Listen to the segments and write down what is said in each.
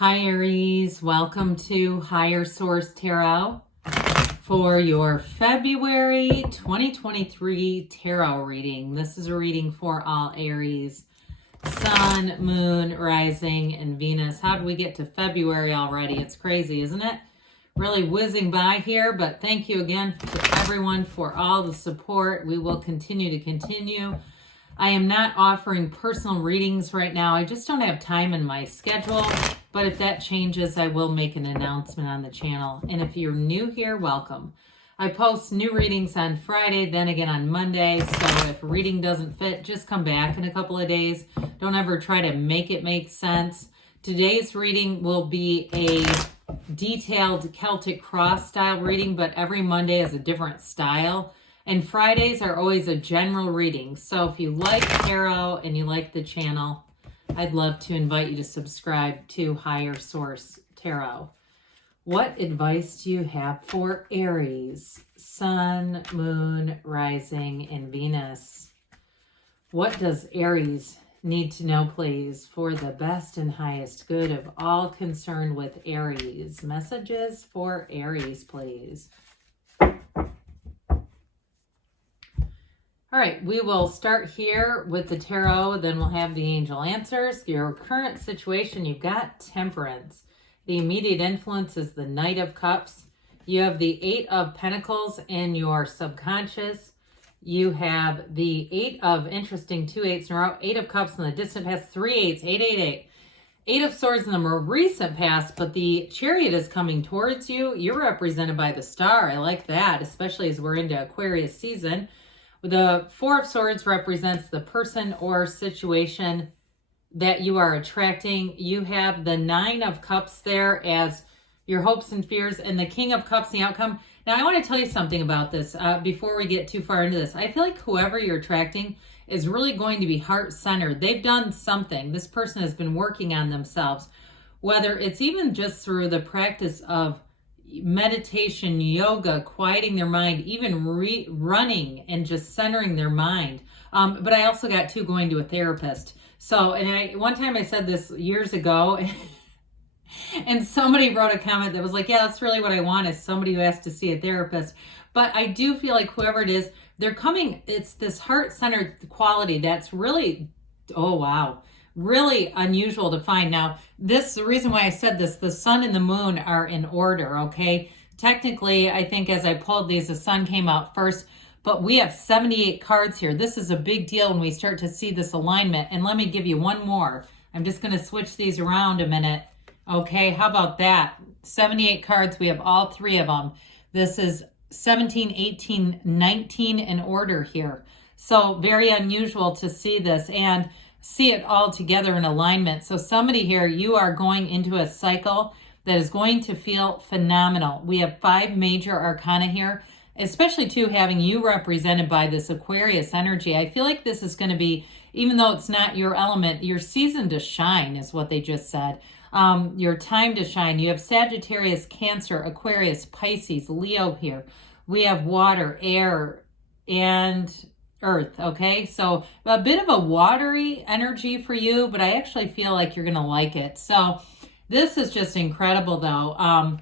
Hi Aries, welcome to Higher Source Tarot for your February 2023 tarot reading. This is a reading for all Aries, Sun, Moon, Rising, and Venus. How did we get to February already? It's crazy, isn't it? Really whizzing by here, but thank you again to everyone for all the support. We will continue. I am not offering personal readings right now. I just don't have time in my schedule. But if that changes, I will make an announcement on the channel. And if you're new here, welcome. I post new readings on Friday, then again on Monday. So if a reading doesn't fit, just come back in a couple of days. Don't ever try to make it make sense. Today's reading will be a detailed Celtic cross style reading, but every Monday is a different style. And Fridays are always a general reading. So if you like tarot and you like the channel, I'd love to invite you to subscribe to Higher Source Tarot. What advice do you have for Aries, Sun, Moon, Rising, and Venus? What does Aries need to know, please, for the best and highest good of all concerned with Aries? Messages for Aries, please. All right, we will start here with the tarot, then we'll have the angel answers. Your current situation, you've got Temperance. The immediate influence is the Knight of Cups. You have the Eight of Pentacles in your subconscious. You have the Eight of, interesting, 2 8s in a row, Eight of Cups in the distant past, 3 8s, 8, 8, 8. Eight of Swords in the more recent past, but the Chariot is coming towards you. You're represented by the Star. I like that, especially as we're into Aquarius season. The Four of Swords represents the person or situation that you are attracting. You have the Nine of Cups there as your hopes and fears, and the King of Cups, the outcome. Now, I want to tell you something about this before we get too far into this. I feel like whoever you're attracting is really going to be heart-centered. They've done something. This person has been working on themselves, whether it's even just through the practice of meditation, yoga, quieting their mind, even running and just centering their mind. But I also got to going to a therapist. So, one time I said this years ago, and somebody wrote a comment that was like, yeah, that's really what I want, is somebody who has to see a therapist. But I do feel like whoever it is, they're coming, it's this heart-centered quality that's really, oh wow, really unusual to find. Now, the reason why I said this, the Sun and the Moon are in order, okay? Technically, I think as I pulled these, the Sun came out first, but we have 78 cards here. This is a big deal when we start to see this alignment. And let me give you one more. I'm just going to switch these around a minute. Okay, how about that? 78 cards, we have all three of them. This is 17, 18, 19 in order here. So very unusual to see this and see it all together in alignment. So somebody here, you are going into a cycle that is going to feel phenomenal. We have 5 major arcana here, especially too having you represented by this Aquarius energy. I feel like this is going to be, even though it's not your element, your season to shine is what they just said. Your time to shine. You have Sagittarius, Cancer, Aquarius, Pisces, Leo here. We have water, air, and Earth, okay? So a bit of a watery energy for you, but I actually feel like you're going to like it. So this is just incredible, though.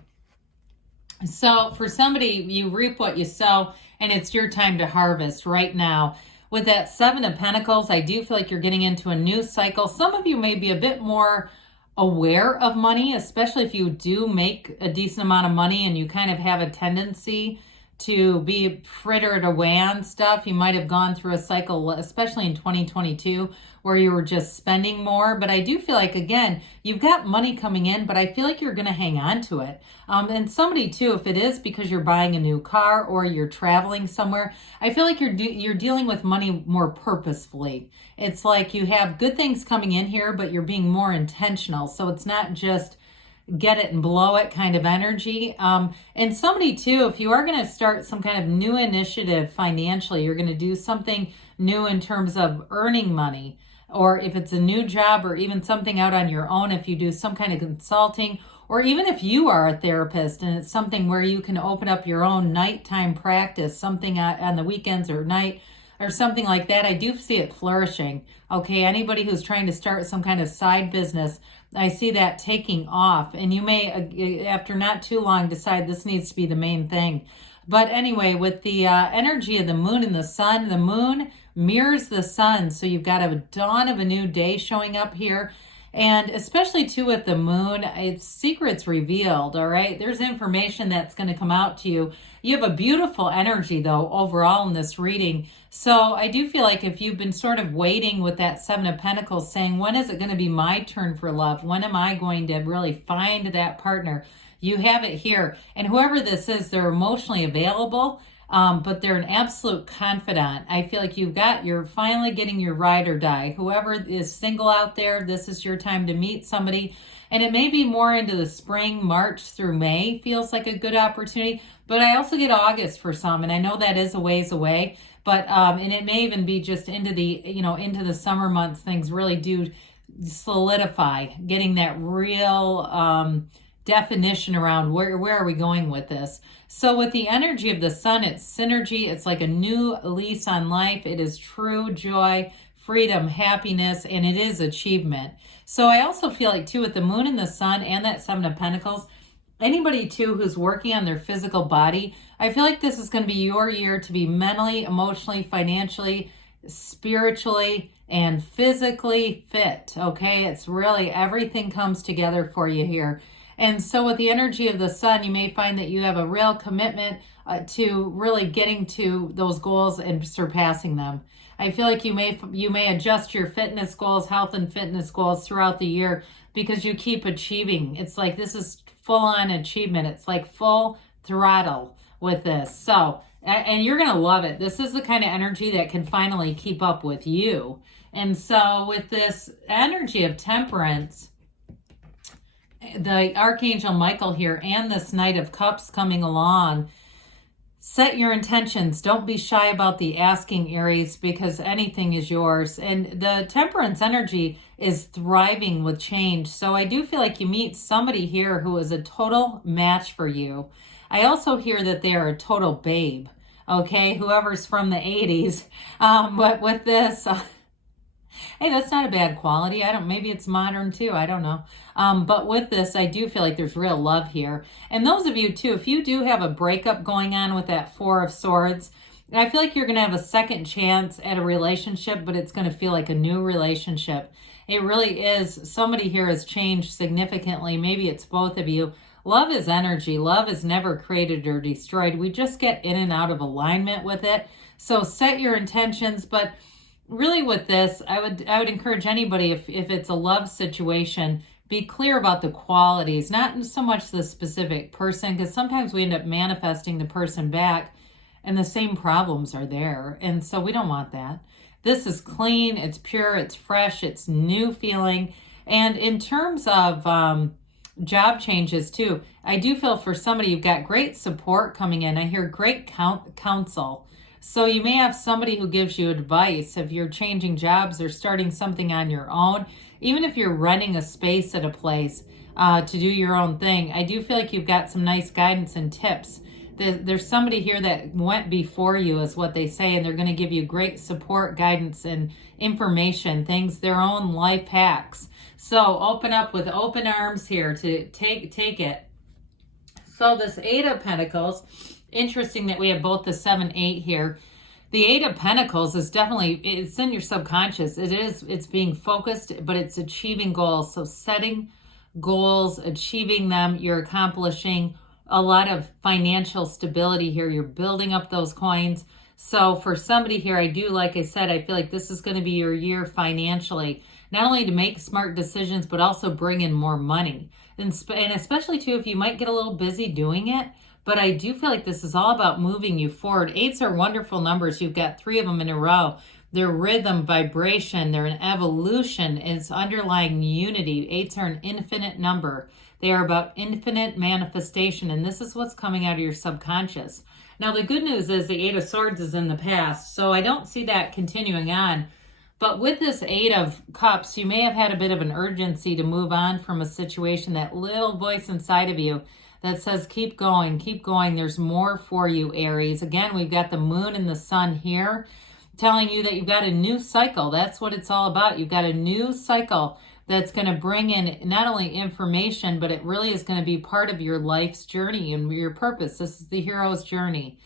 So for somebody, you reap what you sow, and it's your time to harvest right now. With that 7 of Pentacles, I do feel like you're getting into a new cycle. Some of you may be a bit more aware of money, especially if you do make a decent amount of money and you kind of have a tendency to be frittered away on stuff. You might have gone through a cycle, especially in 2022, where you were just spending more. But I do feel like, again, you've got money coming in, but I feel like you're going to hang on to it. And somebody too, if it is because you're buying a new car or you're traveling somewhere, I feel like you're dealing with money more purposefully. It's like you have good things coming in here, but you're being more intentional. So it's not just get it and blow it kind of energy. And somebody too, if you are going to start some kind of new initiative financially, you're going to do something new in terms of earning money, or if it's a new job or even something out on your own, if you do some kind of consulting, or even if you are a therapist and it's something where you can open up your own nighttime practice, something on the weekends or night or something like that, I do see it flourishing. Okay, anybody who's trying to start some kind of side business, I see that taking off, and you may, after not too long, decide this needs to be the main thing. But anyway, with the energy of the moon and the moon mirrors the sun. So you've got a dawn of a new day showing up here. And especially too with the moon, it's secrets revealed, all right? There's information that's going to come out to you. You have a beautiful energy though overall in this reading. So I do feel like if you've been sort of waiting with that Seven of Pentacles saying, when is it going to be my turn for love? When am I going to really find that partner? You have it here. And whoever this is, they're emotionally available. But they're an absolute confidant. I feel like you're finally getting your ride or die. Whoever is single out there, this is your time to meet somebody. And it may be more into the spring, March through May feels like a good opportunity. But I also get August for some, and I know that is a ways away. But and it may even be just into the summer months, things really do solidify, getting that real definition around where are we going with this. So with the energy of the sun, it's synergy. It's like a new lease on life. It is true joy, freedom, happiness, and it is achievement. So I also feel like too with the moon and the sun and that Seven of Pentacles, anybody too who's working on their physical body, I feel like this is going to be your year to be mentally, emotionally, financially, spiritually, and physically fit. Okay, it's really everything comes together for you here. And so with the energy of the sun, you may find that you have a real commitment to really getting to those goals and surpassing them. I feel like you may adjust your fitness goals, health and fitness goals throughout the year because you keep achieving. It's like this is full-on achievement. It's like full throttle with this. So, and you're going to love it. This is the kind of energy that can finally keep up with you. And so with this energy of temperance, the Archangel Michael here and this Knight of Cups coming along, set your intentions. Don't be shy about the asking, Aries, because anything is yours. And the temperance energy is thriving with change. So I do feel like you meet somebody here who is a total match for you. I also hear that they are a total babe. Okay, whoever's from the 80s. But with this... hey, that's not a bad quality. Maybe it's modern too. I don't know. But with this, I do feel like there's real love here. And those of you too, if you do have a breakup going on with that Four of Swords, I feel like you're going to have a second chance at a relationship, but it's going to feel like a new relationship. It really is. Somebody here has changed significantly. Maybe it's both of you. Love is energy. Love is never created or destroyed. We just get in and out of alignment with it. So set your intentions, but really with this, I would encourage anybody, if it's a love situation, be clear about the qualities, not so much the specific person, because sometimes we end up manifesting the person back and the same problems are there. And so we don't want that. This is clean, it's pure, it's fresh, it's new feeling. And in terms of job changes too, I do feel for somebody, you've got great support coming in. I hear great counsel. So you may have somebody who gives you advice if you're changing jobs or starting something on your own. Even if you're renting a space at a place to do your own thing, I do feel like you've got some nice guidance and tips. There's somebody here that went before you is what they say, and they're going to give you great support, guidance, and information, things, their own life hacks. So open up with open arms here to take it. So this Eight of Pentacles, interesting that we have both the 7, 8 here. The Eight of Pentacles is definitely, it's in your subconscious. It's being focused, but it's achieving goals. So setting goals, achieving them, you're accomplishing a lot of financial stability here. You're building up those coins. So for somebody here, like I said, I feel like this is going to be your year financially, not only to make smart decisions, but also bring in more money. And especially too, if you might get a little busy doing it, but I do feel like this is all about moving you forward. 8s are wonderful numbers. You've got 3 of them in a row. They're rhythm, vibration. They're an evolution. It's underlying unity. 8s are an infinite number. They are about infinite manifestation. And this is what's coming out of your subconscious. Now, the good news is the 8 of Swords is in the past. So I don't see that continuing on. But with this 8 of Cups, you may have had a bit of an urgency to move on from a situation, that little voice inside of you that says, keep going, keep going. There's more for you, Aries. Again, we've got the moon and the sun here telling you that you've got a new cycle. That's what it's all about. You've got a new cycle that's going to bring in not only information, but it really is going to be part of your life's journey and your purpose. This is the hero's journey.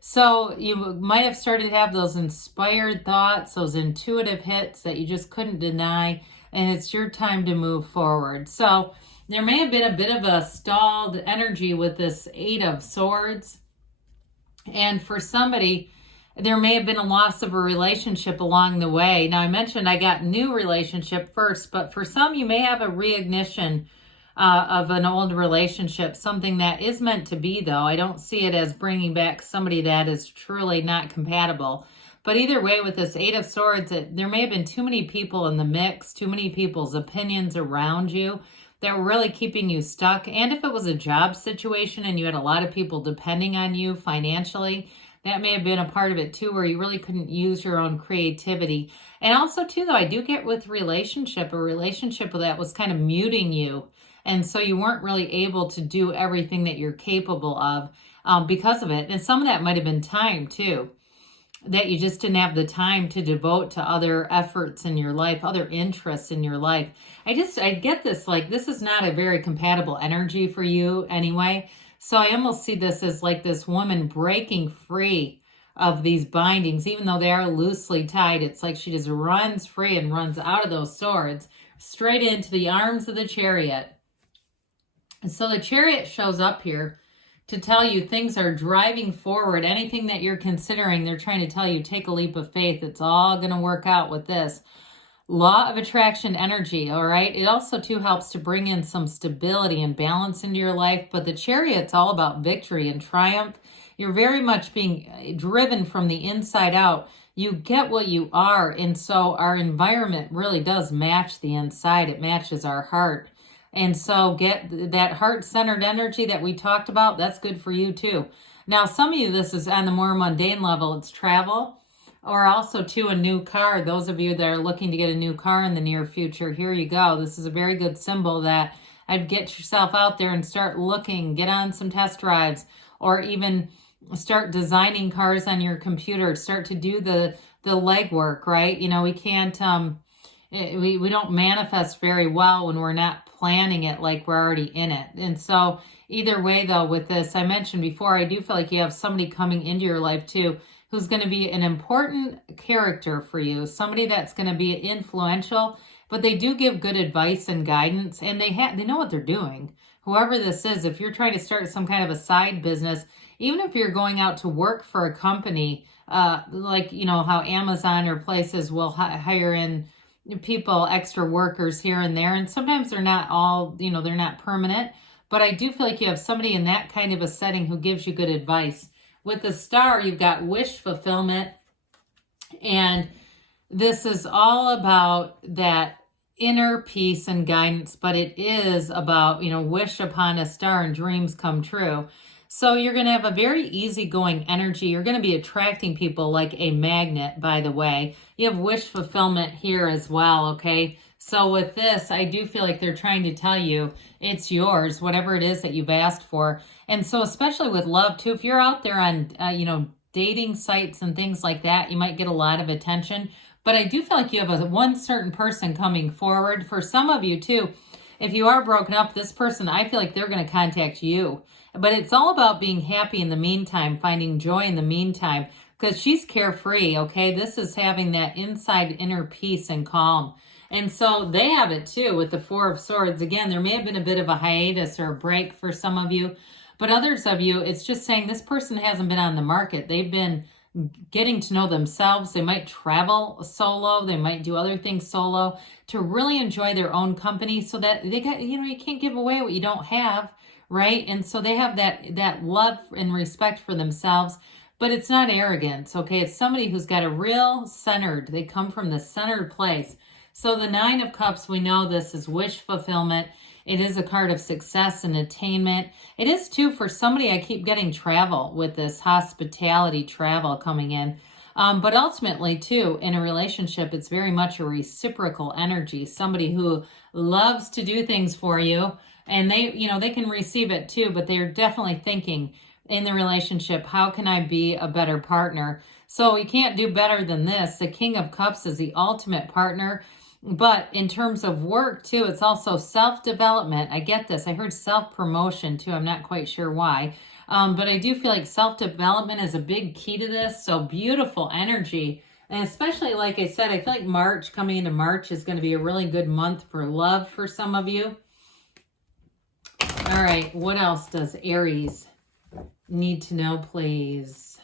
So you might have started to have those inspired thoughts, those intuitive hits that you just couldn't deny, and it's your time to move forward. So there may have been a bit of a stalled energy with this Eight of Swords. And for somebody, there may have been a loss of a relationship along the way. Now, I mentioned I got new relationship first, but for some, you may have a reignition of an old relationship, something that is meant to be, though. I don't see it as bringing back somebody that is truly not compatible. But either way, with this Eight of Swords, there may have been too many people in the mix, too many people's opinions around you that were really keeping you stuck. And if it was a job situation and you had a lot of people depending on you financially, that may have been a part of it too, where you really couldn't use your own creativity. And also too, though, I do get with a relationship that was kind of muting you. And so you weren't really able to do everything that you're capable of because of it. And some of that might have been time too, that you just didn't have the time to devote to other efforts in your life, other interests in your life. I get this, like, this is not a very compatible energy for you anyway. So I almost see this as like this woman breaking free of these bindings, even though they are loosely tied. It's like she just runs free and runs out of those swords straight into the arms of the Chariot. And so the Chariot shows up here to tell you things are driving forward. Anything that you're considering, they're trying to tell you, take a leap of faith. It's all going to work out with this. Law of attraction energy, all right? It also, too, helps to bring in some stability and balance into your life. But the Chariot's all about victory and triumph. You're very much being driven from the inside out. You get what you are. And so our environment really does match the inside. It matches our heart. And so get that heart-centered energy that we talked about. That's good for you too. Now, some of you, this is on the more mundane level. It's travel, or also too, a new car. Those of you that are looking to get a new car in the near future, here you go. This is a very good symbol that I'd get yourself out there and start looking, get on some test drives, or even start designing cars on your computer. Start to do the legwork, right? You know, we can't, we don't manifest very well when we're not planning it, like we're already in it. And so either way, though, with this, I mentioned before, I do feel like you have somebody coming into your life too who's going to be an important character for you, somebody that's going to be influential, but they do give good advice and guidance, and they know what they're doing. Whoever this is, if you're trying to start some kind of a side business, even if you're going out to work for a company, like, you know, how Amazon or places will hire in people, extra workers here and there. And sometimes they're not all, you know, they're not permanent. But I do feel like you have somebody in that kind of a setting who gives you good advice. With the Star, you've got wish fulfillment. And this is all about that inner peace and guidance. But it is about, you know, wish upon a star and dreams come true. So you're going to have a very easygoing energy. You're going to be attracting people like a magnet, by the way. You have wish fulfillment here as well, okay? So with this, I do feel like they're trying to tell you it's yours, whatever it is that you've asked for. And so especially with love, too, if you're out there on, you know, dating sites and things like that, you might get a lot of attention. But I do feel like you have one certain person coming forward. For some of you, too, if you are broken up, this person, I feel like they're going to contact you. But it's all about being happy in the meantime, finding joy in the meantime, because she's carefree, okay? This is having that inside inner peace and calm. And so they have it too with the Four of Swords. Again, there may have been a bit of a hiatus or a break for some of you, but others of you, it's just saying this person hasn't been on the market. They've been getting to know themselves. They might travel solo. They might do other things solo to really enjoy their own company, so that they got, you know, you can't give away what you don't have. Right? And so they have that love and respect for themselves, but it's not arrogance, okay? It's somebody who's got a real centered, they come from the centered place. So the Nine of Cups, we know this is wish fulfillment. It is a card of success and attainment. It is too, for somebody, I keep getting travel with this hospitality travel coming in. But ultimately too, in a relationship, it's very much a reciprocal energy. Somebody who loves to do things for you. And they, you know, they can receive it too, but they're definitely thinking in the relationship, how can I be a better partner? So you can't do better than this. The King of Cups is the ultimate partner. But in terms of work too, it's also self-development. I get this. I heard self-promotion too. I'm not quite sure why. But I do feel like self-development is a big key to this. So beautiful energy. And especially, like I said, I feel like March, coming into March, is going to be a really good month for love for some of you. All right, what else does Aries need to know, please?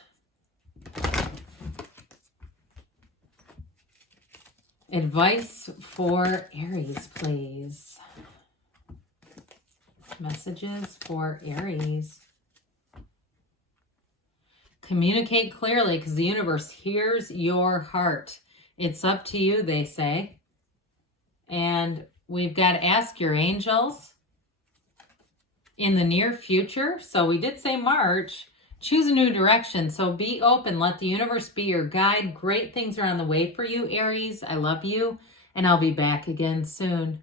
Advice for Aries, please. Messages for Aries. Communicate clearly, because the universe hears your heart. It's up to you, they say. And we've got to ask your angels in the near future. So we did say March. Choose a new direction. So be open. Let the universe be your guide. Great things are on the way for you, Aries. I love you. And I'll be back again soon.